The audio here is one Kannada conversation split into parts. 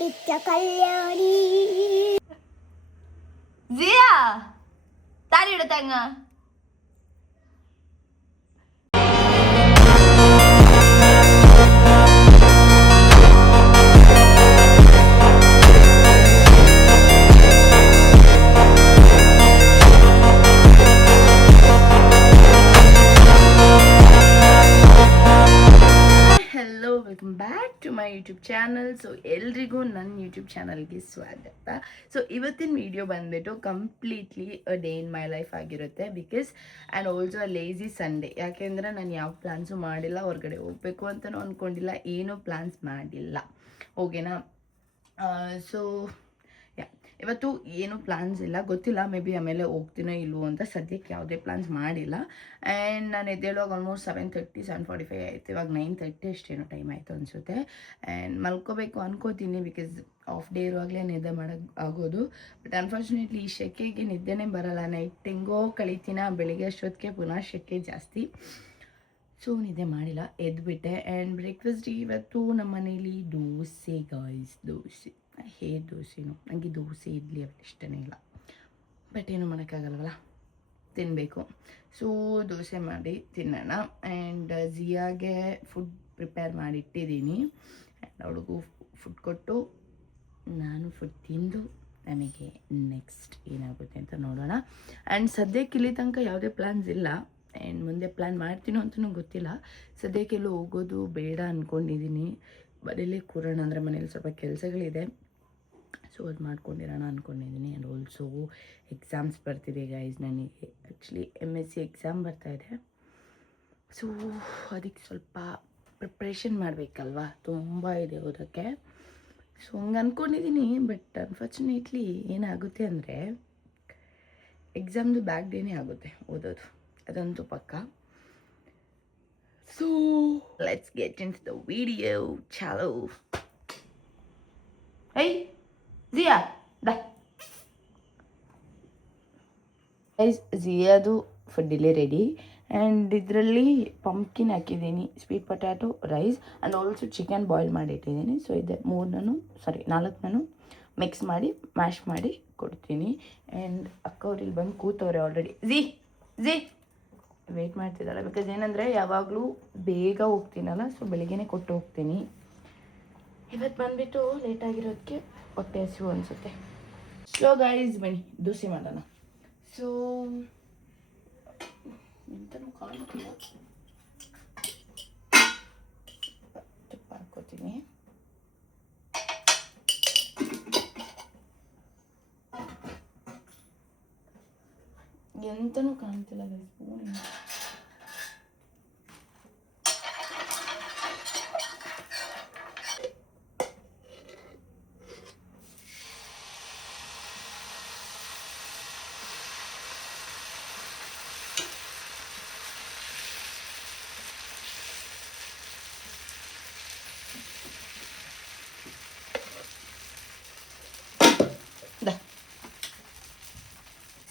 ನಿತ್ಯ ಕಲ್ಯಾಣಿ ಜಿಯಾ ತಾಳಿ ಇಡುತ್ತಂಗ welcome back to my YouTube channel. So ಎಲ್ರಿಗೂ ನನ್ನ ಯೂಟ್ಯೂಬ್ ಚಾನಲ್ಗೆ ಸ್ವಾಗತ. ಸೊ ಇವತ್ತಿನ ವಿಡಿಯೋ ಬಂದುಬಿಟ್ಟು completely a day in my life ಆಗಿರುತ್ತೆ. Because and also a lazy Sunday. ಯಾಕೆಂದರೆ ನಾನು ಯಾವ ಪ್ಲ್ಯಾನ್ಸು ಮಾಡಿಲ್ಲ, ಹೊರಗಡೆ ಹೋಗಬೇಕು ಅಂತಲೂ ಅಂದ್ಕೊಂಡಿಲ್ಲ, ಏನೂ ಪ್ಲ್ಯಾನ್ಸ್ ಮಾಡಿಲ್ಲ. ಓಕೆನಾ? ಸೊ ಇವತ್ತು ಏನು ಪ್ಲ್ಯಾನ್ಸ್ ಇಲ್ಲ, ಗೊತ್ತಿಲ್ಲ ಮೇ ಬಿ ಆಮೇಲೆ ಹೋಗ್ತೀನೋ ಇಲ್ವೋ ಅಂತ. ಸದ್ಯಕ್ಕೆ ಯಾವುದೇ ಪ್ಲ್ಯಾನ್ಸ್ ಮಾಡಿಲ್ಲ. ಆ್ಯಂಡ್ ನಾನು ಎದ್ದೇಳುವಾಗ ಆಲ್ಮೋಸ್ಟ್ 7:30 7:45 ಆಯಿತು. ಇವಾಗ 9:30 ಅಷ್ಟೇನೋ ಟೈಮ್ ಆಯಿತು ಅನಿಸುತ್ತೆ. ಆ್ಯಂಡ್ ಮಲ್ಕೋಬೇಕು ಅನ್ಕೋತೀನಿ, ಬಿಕಾಸ್ ಆಫ್ ಡೇ ಇರುವಾಗಲೇ ನಿದ್ದೆ ಮಾಡೋಕ್ಕೆ ಆಗೋದು. ಬಟ್ ಅನ್ಫಾರ್ಚುನೇಟ್ಲಿ ಈ ಶೆಕೆಗೆ ನಿದ್ದೆನೇ ಬರೋಲ್ಲ. ನೈಟ್ ಹೆಂಗೋ ಕಳಿತೀನ, ಬೆಳಿಗ್ಗೆ ಅಷ್ಟೊತ್ತಿಗೆ ಪುನಃ ಶೆಕೆ ಜಾಸ್ತಿ. ಸೊ ನಿದ್ದೆ ಮಾಡಿಲ್ಲ, ಎದ್ಬಿಟ್ಟೆ. ಆ್ಯಂಡ್ ಬ್ರೇಕ್ಫಾಸ್ಟ್ ಇವತ್ತು ನಮ್ಮ ಮನೇಲಿ ದೋಸೆ ಗಾಯ್ಸ್. ದೋಸೆ ದೋಸೆನೂ ನನಗೆ ದೋಸೆ ಇಡ್ಲಿ ಅಷ್ಟು ಇಷ್ಟನೇ ಇಲ್ಲ. ಬಟ್ ಏನು ಮಾಡೋಕ್ಕಾಗಲ್ವಲ್ಲ, ತಿನ್ನಬೇಕು. ಸೊ ದೋಸೆ ಮಾಡಿ ತಿನ್ನೋಣ. ಆ್ಯಂಡ್ ಜಿಯಾಗೆ ಫುಡ್ ಪ್ರಿಪೇರ್ ಮಾಡಿಟ್ಟಿದ್ದೀನಿ. ಆ್ಯಂಡ್ ಅವಳಿಗೂ ಫುಡ್ ಕೊಟ್ಟು ನಾನು ಫುಡ್ ತಿಂದು ನನಗೆ ನೆಕ್ಸ್ಟ್ ಏನಾಗುತ್ತೆ ಅಂತ ನೋಡೋಣ. ಆ್ಯಂಡ್ ಸದ್ಯಕ್ಕೆ ಇಲ್ಲಿ ತನಕ ಯಾವುದೇ ಪ್ಲ್ಯಾನ್ಸ್ ಇಲ್ಲ. ಆ್ಯಂಡ್ ಮುಂದೆ ಪ್ಲ್ಯಾನ್ ಮಾಡ್ತೀನೋ ಅಂತಲೂ ಗೊತ್ತಿಲ್ಲ. ಸದ್ಯಕ್ಕೆಲ್ಲೂ ಹೋಗೋದು ಬೇಡ ಅಂದ್ಕೊಂಡಿದ್ದೀನಿ. ಮನೇಲಿ ಕೂರೋಣ, ಅಂದರೆ ಮನೇಲಿ ಸ್ವಲ್ಪ ಕೆಲಸಗಳಿದೆ. ಸೊ ಅದು ಮಾಡ್ಕೊಂಡಿರೋಣ ಅಂದ್ಕೊಂಡಿದ್ದೀನಿ. ಆ್ಯಂಡ್ ಆಲ್ಸೋ ಎಕ್ಸಾಮ್ಸ್ ಬರ್ತಿದೆ ಗೈಸ್. ನನಗೆ ಆ್ಯಕ್ಚುಲಿ MSc ಎಕ್ಸಾಮ್ ಬರ್ತಾಯಿದೆ. ಸೊ ಅದಕ್ಕೆ ಸ್ವಲ್ಪ ಪ್ರಿಪ್ರೇಷನ್ ಮಾಡಬೇಕಲ್ವಾ, ತುಂಬ ಇದೆ ಓದೋಕ್ಕೆ. ಸೊ ಹಂಗೆ ಅಂದ್ಕೊಂಡಿದ್ದೀನಿ. ಬಟ್ ಅನ್ಫಾರ್ಚುನೇಟ್ಲಿ ಏನಾಗುತ್ತೆ ಅಂದರೆ ಎಕ್ಸಾಮ್ದು ಬ್ಯಾಕ್ ಡೇನೇ ಆಗುತ್ತೆ ಓದೋದು, ಅದಂತೂ ಪಕ್ಕ. So let's get into the video. ಚಾಲೋ ಐ ಜಿಯಾ ಗೈಸ್, ಜಿಯಾದು ಫುಡ್ ಇಲ್ಲೇ ರೆಡಿ. ಆ್ಯಂಡ್ ಇದರಲ್ಲಿ ಪಂಪ್ಕಿನ್ ಹಾಕಿದ್ದೀನಿ, sweet potato, rice and also chicken boil ಮಾಡಿಟ್ಟಿದ್ದೀನಿ. ಸೊ ಇದೆ 4 ಮಿಕ್ಸ್ ಮಾಡಿ ಮ್ಯಾಶ್ ಮಾಡಿ ಕೊಡ್ತೀನಿ. ಆ್ಯಂಡ್ ಅಕ್ಕ ಅವ್ರು ಇಲ್ಲಿ ಬಂದು ಕೂತವ್ರೆ ಆಲ್ರೆಡಿ. ಜಿ ವೆಯ್ಟ್ ಮಾಡ್ತಿದ್ದಾಳೆ. ಬಿಕಾಸ್ ಏನಂದರೆ ಯಾವಾಗಲೂ ಬೇಗ ಹೋಗ್ತೀನಲ್ಲ, ಸೊ ಬೆಳಿಗ್ಗೆನೇ ಕೊಟ್ಟು ಹೋಗ್ತೀನಿ. ಇವತ್ತು ಬಂದುಬಿಟ್ಟು ಲೇಟಾಗಿರೋದಕ್ಕೆ ಹೊಟ್ಟೆ ಹಸಿವು ಅನಿಸುತ್ತೆ. ಸ್ಲೋ ಗೈಸ್, ಬನ್ನಿ ದೋಸೆ ಮಾಡೋಣ. ಸೊ ಎಂತನೂ ಕಾಣ್ತಿಲ್ಲ, ತುಪ್ಪ ಹಾಕ್ಕೋತೀನಿ. ಎಂತನೂ ಕಾಣ್ತಿಲ್ಲ ಗೈಸ್, ಸ್ಪೂನ್.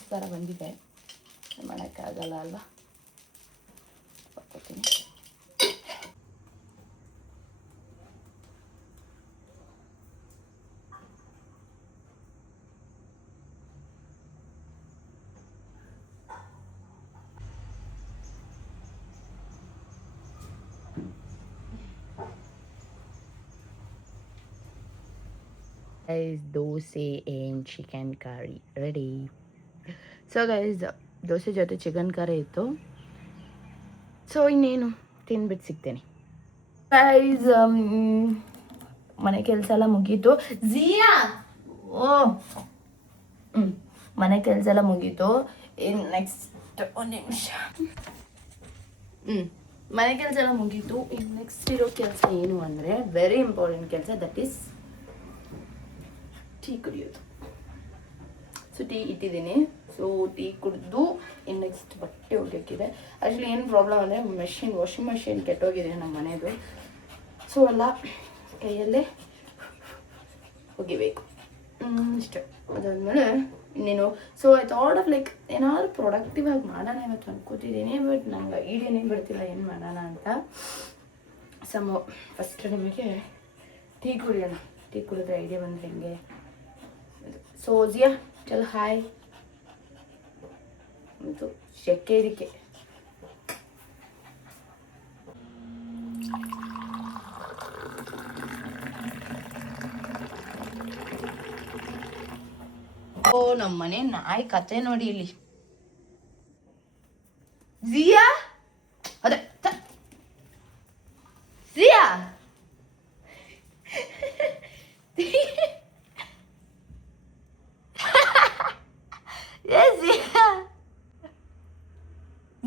ಥರ ಬಂದಿದೆ, ಮಾಡೋಕ್ಕಾಗಲ್ಲ ಅಲ್ವಾ. ಹಾಕ್ಕೊತೀನಿ. Guys, dosa and chicken curry ready. So guys, dosa ಜೊತೆ ಚಿಕನ್ ಕರಿ ಇತ್ತು. ಸೊ ಇನ್ನೇನು ತಿಂದ್ಬಿಟ್ಟು ಸಿಗ್ತೇನೆ ಗೈಸ್. ಮನೆ ಕೆಲಸ ಎಲ್ಲ ಮುಗೀತು. ಜಿಯಾ ಮನೆ ಕೆಲಸ ಎಲ್ಲ ಮುಗೀತು. ಇನ್ನು ನೆಕ್ಸ್ಟ್ ಒಂದು ನಿಮಿಷ. ಮನೆ ಕೆಲಸ ಎಲ್ಲ ಮುಗೀತು. ಇನ್ನು ನೆಕ್ಸ್ಟ್ ಇರೋ ಕೆಲಸ ಏನು ಅಂದರೆ ವೆರಿ ಇಂಪಾರ್ಟೆಂಟ್ ಕೆಲಸ, ದಟ್ ಈಸ್ ಟೀ ಕುಡಿಯೋದು. ಸೊ ಟೀ ಇಟ್ಟಿದ್ದೀನಿ. ಸೊ ಟೀ ಕುಡಿದು ಇನ್ನು ನೆಕ್ಸ್ಟ್ ಬಟ್ಟೆ ಒಗೆಯೋಕ್ಕಿದೆ. ಆ್ಯಕ್ಚುಲಿ ಏನು ಪ್ರಾಬ್ಲಮ್ ಅಂದರೆ ವಾಷಿಂಗ್ ಮೆಷಿನ್ ಕೆಟ್ಟೋಗಿದೆ ನಮ್ಮ ಮನೆಯದು. ಸೊ ಎಲ್ಲ ಕೈಯಲ್ಲೇ ಒಗಿಬೇಕು ಇಷ್ಟೇ. ಅದಾದಮೇಲೆ ಇನ್ನೇನು. So I thought of like ಏನಾದರೂ ಪ್ರೊಡಕ್ಟಿವ್ ಆಗಿ ಮಾಡೋಣ ಇವತ್ತು ಅನ್ಕೋತಿದ್ದೀನಿ. ಬಟ್ ನಂಗೆ ಐಡಿಯಾನೇ ಬರ್ತಿಲ್ಲ ಏನು ಮಾಡೋಣ ಅಂತ. ಫಸ್ಟ್ ನಿಮಗೆ ಟೀ ಕುಡಿಯೋಣ. ಟೀ ಕುಡಿದ್ರೆ ಐಡಿಯಾ ಬಂದ್ರೆ ಹೆಂಗೆ. ಸೋಜಿಯಾ ಚಲ್ ಹಾಯ್ ಅಂತೂ ಶೆಕೆ ಇದಕ್ಕೆ. ಓ ನಮ್ಮನೆ ನಾಯಿ ಕತೆ ನೋಡಿ ಇಲ್ಲಿ. ಜಿಯಾ ಅದೇ ಜಿಯಾ ಜಿಯಾ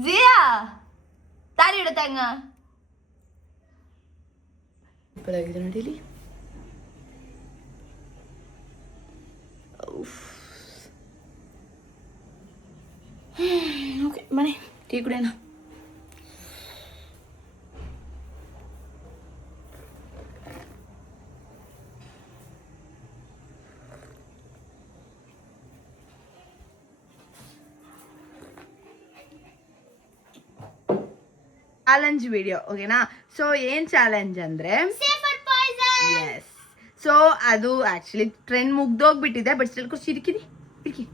ಜಿಯಾ ತಾಳಿ ಇಡುತ್ತೆ ಹಂಗ ಬೆಳಗಿದೆ ನೋಡಿ ಇಲ್ಲಿ. ಓಕೆ ಮನೆ ಟೀ ಕುಡಿಯೋಣ. ಚಾಲೆಂಜ್ ವಿಡಿಯೋ ಓಕೆನಾ. ಸೊ ಏನ್ ಚಾಲೆಂಜ್ ಅಂದ್ರೆ ಎಸ್, ಸೊ ಅದು ಆಕ್ಚುಲಿ ಟ್ರೆಂಡ್ ಮುಗ್ದೋಗ್ಬಿಟ್ಟಿದೆ. ಬಟ್ ಸ್ಟಿಲ್ ಸಿರಿಕಿರಿ ಕಿರಿಕಿ.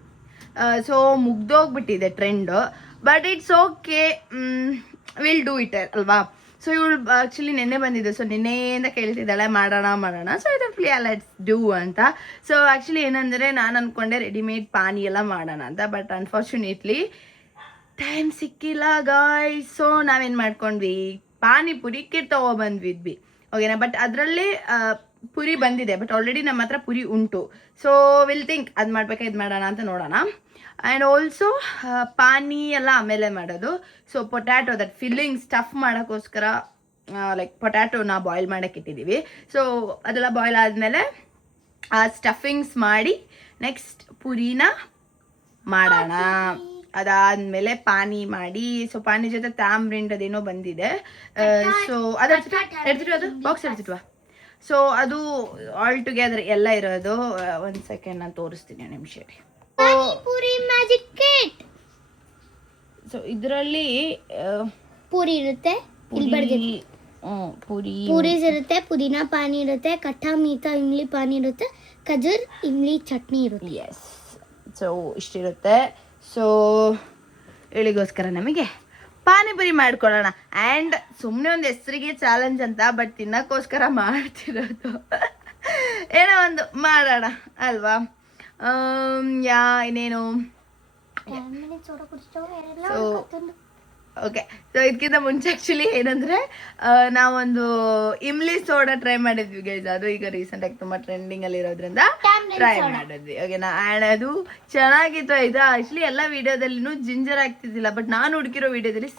ಸೊ ಮುಗ್ದೋಗ್ಬಿಟ್ಟಿದೆ trend. But it's okay, will do it ಅಲ್ವಾ. ಸೊ ಇವಳು ಆಕ್ಚುಲಿ ನೆನ್ನೆ ಬಂದಿದ್ದು. ಸೊ ನಿನ್ನೆಯಿಂದ ಕೇಳ್ತಿದ್ದಾಳೆ ಮಾಡೋಣ. ಸೊ ಇದು ಲೆಟ್ಸ್ ಡೂ ಅಂತ. ಸೊ ಆಕ್ಚುಲಿ ಏನಂದ್ರೆ ನಾನು ಅನ್ಕೊಂಡೆ ರೆಡಿಮೇಡ್ ಪಾನಿ ಎಲ್ಲ ಮಾಡೋಣ ಅಂತ. ಬಟ್ ಅನ್ಫಾರ್ಚುನೇಟ್ಲಿ ಟೈಮ್ ಸಿಕ್ಕಿಲ್ಲ ಗಾಯ್ಸ್. ಸೊ ನಾವೇನು ಮಾಡ್ಕೊಂಡ್ವಿ, ಪಾನಿಪುರಿ ಕಿಟ್ ತೊಗೊಬಂದ್ವಿದ್ವಿ ಓಕೆನಾ. ಬಟ್ ಅದರಲ್ಲಿ ಪುರಿ ಬಂದಿದೆ. ಬಟ್ ಆಲ್ರೆಡಿ ನಮ್ಮ ಹತ್ರ ಪುರಿ ಉಂಟು. ಸೊ ವಿಲ್ ಥಿಂಕ್ ಅದು ಮಾಡ್ಬೇಕಾ ಇದು ಮಾಡೋಣ ಅಂತ ನೋಡೋಣ. ಆ್ಯಂಡ್ ಆಲ್ಸೋ ಪಾನಿ ಎಲ್ಲ ಆಮೇಲೆ ಮಾಡೋದು. So potato that filling stuff ಮಾಡೋಕ್ಕೋಸ್ಕರ ಲೈಕ್ ಪೊಟ್ಯಾಟೋನ ಬಾಯ್ಲ್ ಮಾಡೋಕ್ಕೆ ಇಟ್ಟಿದ್ದೀವಿ. ಸೊ ಅದೆಲ್ಲ ಬಾಯ್ಲ್ ಆದಮೇಲೆ ಆ ಸ್ಟಫಿಂಗ್ಸ್ ಮಾಡಿ ನೆಕ್ಸ್ಟ್ ಪುರಿನ ಮಾಡೋಣ. ಅದಾದಮೇಲೆ ಪಾನಿ ಮಾಡಿ. ಸೊ ಪಾನಿ ಜೊತೆ ತಾಮ್ರಿಂಡ್ ಅದೇನೋ ಬಂದಿದೆ. ಸೊ ಅದು ಅದು ಬಾಕ್ಸ್ ಎಡ್ತಿಟ್ವಾ. ಸೊ ಅದು ಆಲ್ ಟುಗೆದರ್ ಎಲ್ಲ ಇರೋದು. ಒಂದು ಸೆಕೆಂಡ್ ನಾನು ತೋರಿಸ್ತೀನಿ ನಿಮಿಷ. ಸೊ ಇದರಲ್ಲಿ ಪೂರಿ ಇರುತ್ತೆ, ಪೂರೀಸ್ ಇರುತ್ತೆ, ಪುದೀನ ಪಾನಿ ಇರುತ್ತೆ, ಕಟ್ಟಾ ಮೀಠಾ ಇಮ್ಲಿ ಪಾನಿ ಇರುತ್ತೆ, ಖಜೂರ್ ಇಮ್ಲಿ ಚಟ್ನಿ ಇರುತ್ತೆ. ಎಸ್, ಸೊ ಇಷ್ಟಿರುತ್ತೆ. ಸೊ ಇಳಿಗೋಸ್ಕರ ನಮಗೆ ಪಾನಿಪುರಿ ಮಾಡ್ಕೊಳ್ಳೋಣ. ಆ್ಯಂಡ್ ಸುಮ್ಮನೆ ಒಂದು ಹೆಸರಿಗೆ ಚಾಲೆಂಜ್ ಅಂತ, ಬಟ್ ತಿನ್ನೋಕ್ಕೋಸ್ಕರ ಮಾಡ್ತಿರೋದು. ಏನೋ ಒಂದು ಮಾಡೋಣ ಅಲ್ವಾ. ಇನ್ನೇನು ಓಕೆ. ಸೊ ಇದಕ್ಕಿಂತ ಮುಂಚೆ ಆ್ಯಕ್ಚುಲಿ ಏನಂದರೆ ನಾವೊಂದು ಇಮ್ಲಿ ಸೋಡಾ ಟ್ರೈ ಮಾಡಿದ್ವಿ ಗೈಸ್. ಅದು ಈಗ ರೀಸೆಂಟಾಗಿ ತುಂಬ ಟ್ರೆಂಡಿಂಗಲ್ಲಿ ಇರೋದ್ರಿಂದ ಟ್ರೈ ಮಾಡಿದ್ವಿ ಓಕೆನಾ. ಆ್ಯಂಡ್ ಅದು ಚೆನ್ನಾಗಿತ್ತು. ಇದು ಆ್ಯಕ್ಚುಲಿ ಎಲ್ಲ ವೀಡಿಯೋದಲ್ಲಿನೂ ಜಿಂಜರ್ ಹಾಕ್ತಿದ್ದಿಲ್ಲ. ಬಟ್ ನಾನು ಹುಡುಕಿರೋ ವೀಡಿಯೋದಲ್ಲಿ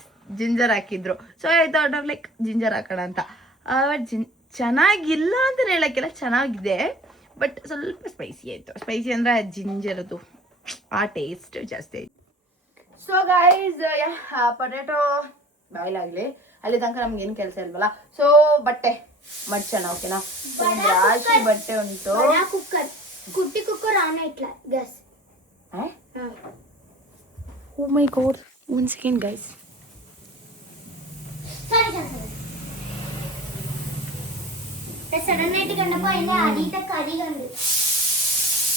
ಜಿಂಜರ್ ಹಾಕಿದ್ರು. So I thought of like ginger ಹಾಕೋಣ ಅಂತ. ಬಟ್ ಚೆನ್ನಾಗಿಲ್ಲ ಅಂತ ಹೇಳೋಕ್ಕೆಲ್ಲ ಚೆನ್ನಾಗಿದೆ. ಬಟ್ ಸ್ವಲ್ಪ ಸ್ಪೈಸಿ ಆಯಿತು. ಸ್ಪೈಸಿ ಅಂದರೆ ಜಿಂಜರ್ದು ಆ ಟೇಸ್ಟ್ ಜಾಸ್ತಿ ಆಯಿತು. ಸೊ ಗೈಸ್ ಪೊಟ್ಯಾಟೊ ಬಾಯ್ಲ್ ಆಗಲಿ, ಅಲ್ಲಿ ತನಕ ನಮ್ಗೆ ಏನು ಕೆಲಸ ಇಲ್ವಲ್ಲ. ಸೊ ಬಟ್ಟೆ ಮಡ್ಚೋಣ ಓಕೆನಾ. ರಾಶಿ ಬಟ್ಟೆ ಉಂಟು. ಕುಟ್ಟಿ ಕುಕ್ಕರ್ ಆನ್ ಇಟ್ಲ gas. Oh my god, one second guys.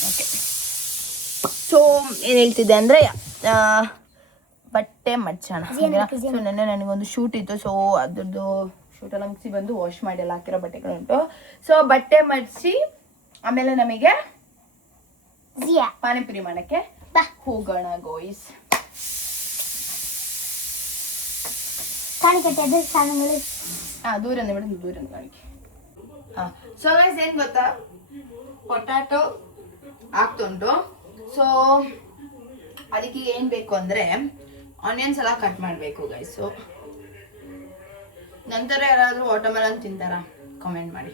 Okay. So ಏನು ಹೇಳ್ತಿದ್ದೆ ಅಂದರೆ ಬಟ್ಟೆ ಮಡ್ಚೋಣ. ಸೊ ನೆನ್ನೆ ನನಗೊಂದು ಶೂಟ್ ಇತ್ತು. ಸೊ ಅದ್ರದ್ದು ಶೂಟೆಲ್ಲ ಮುಗಿಸಿ ಬಂದು ವಾಶ್ ಮಾಡಿ ಎಲ್ಲ ಹಾಕಿರೋ ಬಟ್ಟೆಗಳುಂಟು. ಸೊ ಬಟ್ಟೆ ಮಡಿಸಿ ಆಮೇಲೆ ನಮಗೆ ಪಾನಿಪುರಿ ಮಾಡೋಕ್ಕೆ ಹೋಗೋಣ ಗೋಯ್ಸ್. ದೂರಿಂದ ಬಿಡು, ದೂರಿಂದ ಕಾಣಿಕೆ. ಸೊ ಗೈಸ್ ಏನು ಗೊತ್ತಾ, ಪೊಟ್ಯಾಟೊ ಆಗ್ತುಂಟು. ಸೊ ಅದಕ್ಕೆ ಏನು ಬೇಕು ಅಂದರೆ ಆನಿಯನ್ಸ್ ಎಲ್ಲ ಕಟ್ ಮಾಡಬೇಕು ಗೈಸ್. ಸೊ ನಂತರ ಯಾರಾದರೂ ವಾಟರ್ಮೆಲನ್ ತಿಂತಾರಾ ಕಾಮೆಂಟ್ ಮಾಡಿ.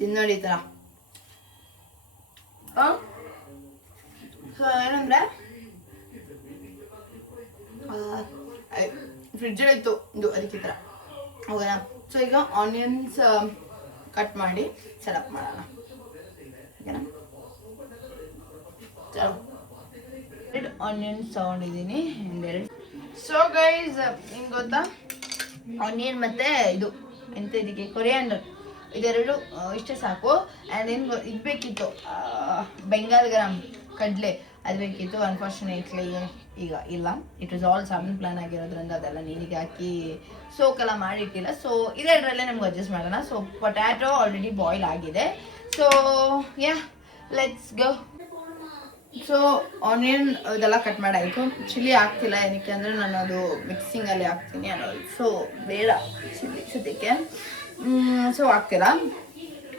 ತಿನ್ನೋಡಿ ಈ ಥರ. ಸೊ ಏನಂದರೆ ಫ್ರಿಡ್ಜಲ್ಲಿ ಇತ್ತು ಇದು, ಅದಕ್ಕೆ ಈ ಥರ ಹೋಗೋಣ. ಸೊ ಈಗ ಆನಿಯನ್ಸ್ ಕಟ್ ಮಾಡಿ ಸೆಟಪ್ ಮಾಡೋಣ ಓಕೆನಾ. ಚಲೋ ಆನಿಯನ್ಸ್ ತಗೊಂಡಿದ್ದೀನಿ ಒಂದೆರಡು. ಸೊ ಗೈಸ್ ಹಿಂಗೆ ಗೊತ್ತಾ, ಆನಿಯನ್ ಮತ್ತು ಇದು ಎಂತ ಇದಕ್ಕೆ ಕೊರಿಯಾಂಡರ್ ಇದೆರಡು ಇಷ್ಟೇ ಸಾಕು. ಆ್ಯಂಡ್ ಏನು ಇದು ಬೇಕಿತ್ತು, ಬೆಂಗಾಲ್ ಗ್ರಾಮ್ ಕಡಲೆ ಅದು ಬೇಕಿತ್ತು. ಅನ್ಫಾರ್ಚುನೇಟ್ಲಿ ಈಗ ಇಲ್ಲ. It was all sudden plan ಆಗಿರೋದ್ರಿಂದ ಅದೆಲ್ಲ ನೀರಿಗೆ ಹಾಕಿ ಸೋಕೆಲ್ಲ ಮಾಡಿಟ್ಟಿಲ್ಲ. ಸೊ ಇದೆರಡರಲ್ಲೇ ನಮ್ಗೆ ಅಡ್ಜಸ್ಟ್ ಮಾಡೋಣ. ಸೊ ಪೊಟ್ಯಾಟೊ ಆಲ್ರೆಡಿ ಬಾಯ್ಲ್ ಆಗಿದೆ. So yeah let's go. So onion ಇದೆಲ್ಲ ಕಟ್ ಮಾಡಾಯಿತು. ಚಿಲ್ಲಿ ಹಾಕ್ತಿಲ್ಲ, ಏನಕ್ಕೆ ಅಂದರೆ ನಾನು ಅದು ಮಿಕ್ಸಿಂಗಲ್ಲಿ ಹಾಕ್ತೀನಿ ಅನ್ನೋದು. ಸೊ ಬೇಡ ಚಿಲ್ಲಿ ಸದ್ಯಕ್ಕೆ, ಸೊ ಹಾಕ್ತಿಲ್ಲ.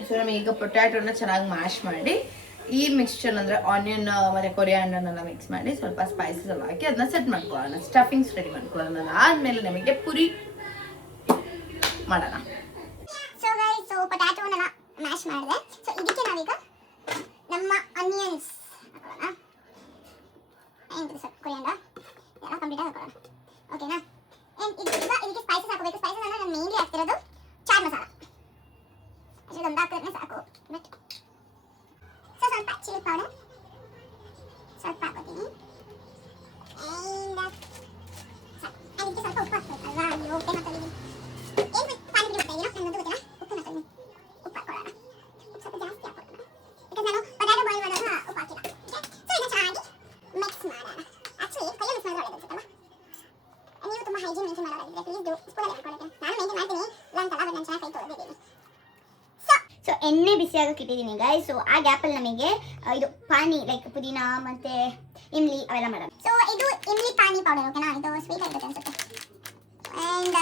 ಸೊ ನಮಗೀಗ ಪೊಟ್ಯಾಟೊನ ಚೆನ್ನಾಗಿ ಮ್ಯಾಶ್ ಮಾಡಿ ಈ ಮಿಕ್ಸ್ಚರ್ ಅಂದರೆ ಆನಿಯನ್ ಮತ್ತು ಕೊರಿಯಾಂಡರ್ನೆಲ್ಲ ಮಿಕ್ಸ್ ಮಾಡಿ ಸ್ವಲ್ಪ ಸ್ಪೈಸಸ್ ಎಲ್ಲ ಹಾಕಿ ಅದನ್ನ ಸೆಟ್ ಮಾಡ್ಕೊಳ್ಳೋಣ, ಸ್ಟಫಿಂಗ್ಸ್ ರೆಡಿ ಮಾಡ್ಕೊಳ್ಳೋಣ. ಆದಮೇಲೆ ನಮಗೆ ಪುರಿ ಮಾಡೋಣ. ಸೊ ಪೊಟ್ಯಾಟೋನೆಲ್ಲ ಮ್ಯಾಶ್ ಮಾಡಿದೆ. ಸೊ ಇದಕ್ಕೆ ನಾವೀಗ ನಮ್ಮ ಆನಿಯನ್ಸ್ ಹಾಕೊಳ್ಳೋಣ. ಕೊರಿಯಾಂಡರ್ ಎಲ್ಲ ಕಂಪ್ಲೀಟ್ ಹಾಕೊಳ್ಳೋಣ. ಓಕೆನಾ? ಇದಕ್ಕೆ ಸ್ಪೈಸಸ್ ಹಾಕಬೇಕು. ಸ್ಪೈಸಸ್ ಅಂದರೆ ನಾನು ಮೇನ್ಲಿ ಹಾಕ್ತಿರೋದು ಚಾಟ್ ಮಸಾಲ. ಅದೊಂದು ಹಾಕಿದ್ರೆ ಸಾಕು. ಸೊ ಸ್ವಲ್ಪ ಚಿಲ್ಲಿ ಪೌಡರ್ ಸ್ವಲ್ಪ ಹಾಕೋತೀನಿ. ಅದಕ್ಕೆ ಸ್ವಲ್ಪ ಉಪ್ಪು ಹಾಕ್ಬೇಕಲ್ವಾ? ಅಯ್ಯೋ ಉಪ್ಪೇ ಹಾಕೋತೀನಿ. ಏನು ಪಾನಿಪುರಿ ಉಪ್ಪು ಏನೋ ನನ್ನದು ಗೊತ್ತಿಲ್ಲ. ಉಪ್ಪು ಹಾಕೋತೀನಿ. ಉಪ್ಪು ಹಾಕೊಳ್ಳೋಣ. ಸ್ವಲ್ಪ ಜಾಸ್ತಿ ಹಾಕೋಣ. ಯಾಕಂದ್ರೆ ನಾನು ಪೊಟ್ಯಾಟೊ ಬಾಯ್ಲ್ ಮಾಡುವಾಗ ಉಪ್ಪು ಹಾಕಿಲ್ಲ. ಸೊ ಇದನ್ನ ಚೆನ್ನಾಗಿ ಮಿಕ್ಸ್ ಮಾಡೋಣ. ಆ್ಯಕ್ಚುಲಿ ಕೈಯಲ್ಲಿ ಮಿಕ್ಸ್ ಮಾಡಿದ್ರೆ ಒಳ್ಳೆದಿರುತ್ತಲ್ಲ. ನೀವು ತುಂಬ ಹೈಜೀನ್ ಮೇಂಟೈನ್ ಮಾಡೋದಾಗಿದ್ರೆ ಪ್ಲೀಸ್ ಸ್ಪೂನಲ್ಲಿ ಹಾಕೊಳ್ಳೋಕೆ. ನಾನು ಮೇಂಟೈನ್ ಮಾಡ್ತೀನಿ, ಇಲ್ಲ ಅಂತಲ್ಲ, ಬಟ್ ನಾನು ಚೆನ್ನಾಗಿ ಕೈ ತೊಳೆದಿದ್ದೀನಿ. ಸೊ ಎಣ್ಣೆ ಬಿಸಿ ಆಗೋಕೆ ಇಟ್ಟಿದ್ದೀನಿ ಗೈಸ್. ಸೊ ಆ ಗ್ಯಾಪಲ್ಲಿ ನಮಗೆ ಇದು ಪಾನಿ ಲೈಕ್ ಪುದೀನ ಮತ್ತು ಇಮ್ಲಿ ಅವೆಲ್ಲ ಮಾಡೋಣ. ಸೊ ಇದು ಇಮ್ಲಿ ಪಾನಿ ಪೌಡರ್. ಓಕೆನಾ? ಇದು ಸ್ವೀಟ್ ಆಗಿರುತ್ತೆ ಅನ್ಸುತ್ತೆ. ಆ್ಯಂಡ್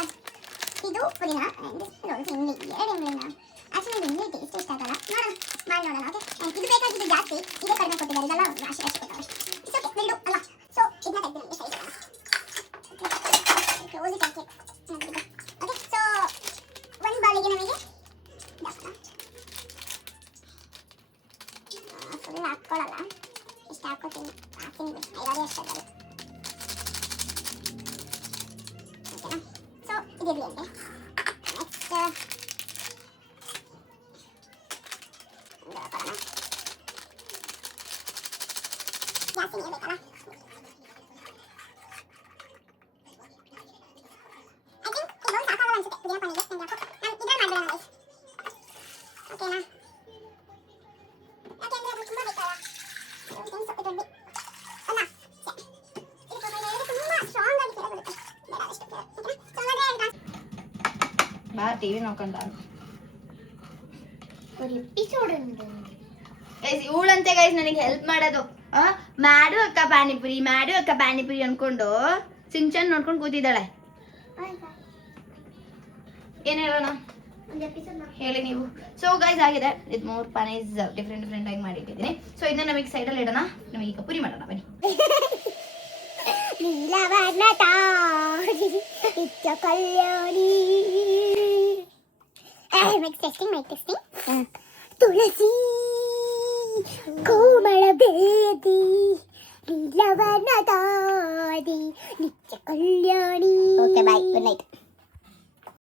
ಇದು ಪುದೀನ ಆ್ಯಂಡ್ ಇದು ಇಮ್ಲಿ. ಎರಡು ಇಮ್ಲಿನ ಆ್ಯಕ್ಚುಲಿ ಇಮ್ಲಿ ಟೇಸ್ಟ್ ಇಷ್ಟ ಆಗಲ್ಲ. ನೋಡೋಣ, ಮಾಡಿ ನೋಡೋಣ. ಓಕೆ, ಇದು ಬೇಕಾಗಿದ್ದು ಜಾಸ್ತಿ, ಇದೇ ಕಡಿಮೆ ಕೊಟ್ಟಿದ್ದಾರೆ. ಇದೆಲ್ಲ ರಾಶಿ ರಾಶಿ ಕೊಟ್ಟವ್ರೆ. ಇಟ್ಸ್ ಓಕೆ, ಬಿಲ್ಡು ಅಲ್ಲ. ಸೊ ಇದನ್ನ ತೆಗೆದು ಸೈಜ್ ಮಾಡೋಣ. Close it okay. Okay, so ಒಂದು ಬೌಲಿಗೆ ನಮಗೆ ಫುಲ್ ಹಾಕ್ಕೊಳ್ಳಲ್ಲ, ಇಷ್ಟು ಹಾಕೋತೀನಿ. ಹಾಕ್ತೀನಿ ಐದಾರು ಅಷ್ಟು ಅದಲ್ಲ. ಓಕೆನಾ? ಸೊ ಇದಿರಲಿ ಅಂತೆ. ನೆಕ್ಸ್ಟ್ ಹಾಕೊಳ್ಳೋಣ. ಜಾಸ್ತಿ ನೀರು ಬೇಕಲ್ಲ? ಐ ಥಿಂಕ್ ಇದೊಂದು ಸಾಕಾಗಲ್ಲ ಅನ್ಸುತ್ತೆ ಪುದೀನ ಪಾನಿಗೆ. ನಾನು ಇದ್ರಲ್ಲಿ ಮಾಡಬೇಡ ಗೈಸ್. ಓಕೆನಾ? ಬಾ ಟಿವಿ ನೋಡ್ಕೊಂಡ ಎಪಿಸೋಡ್ ಗೈಸ್. ಇವಳಂತೆ ಗೈಸ್ ನನಗೆ ಹೆಲ್ಪ್ ಮಾಡೋದು. ಮಾಡು ಅಕ್ಕ ಪಾನಿಪುರಿ, ಮಾಡು ಅಕ್ಕ ಪಾನಿಪುರಿ ಅನ್ಕೊಂಡು ಸಿಂಚನ್ ನೋಡ್ಕೊಂಡು ಕೂತಿದ್ದಾಳೆ. ಏನ್ ಹೇಳೋಣ ಹೇಳಿ ನೀವು. ಸೊ ಗೈಸ್ ಆಗಿದೆ. ಇದು 3 ಪಾನೀಸ್ ಡಿಫ್ರೆಂಟ್ ಆಗಿ ಮಾಡಿಟ್ಟಿದ್ದೀನಿ. ಸೊ ಇದನ್ನ ನಮಗೆ ಸೈಡಲ್ಲಿ ಇಡೋಣ. ನಮಗೆ ಈಗ ಪುರಿ ಮಾಡೋಣ ಬನ್ನಿ. ನಿತ್ಯ ಕಲ್ಯಾಣಿ. Mic testing. ತುಳಸಿ ಕೋಮಳ ಬೇದಿ ನೀಲವನದಾದಿ ನಿತ್ಯ ಕಲ್ಯಾಣಿ. Okay bye, good night.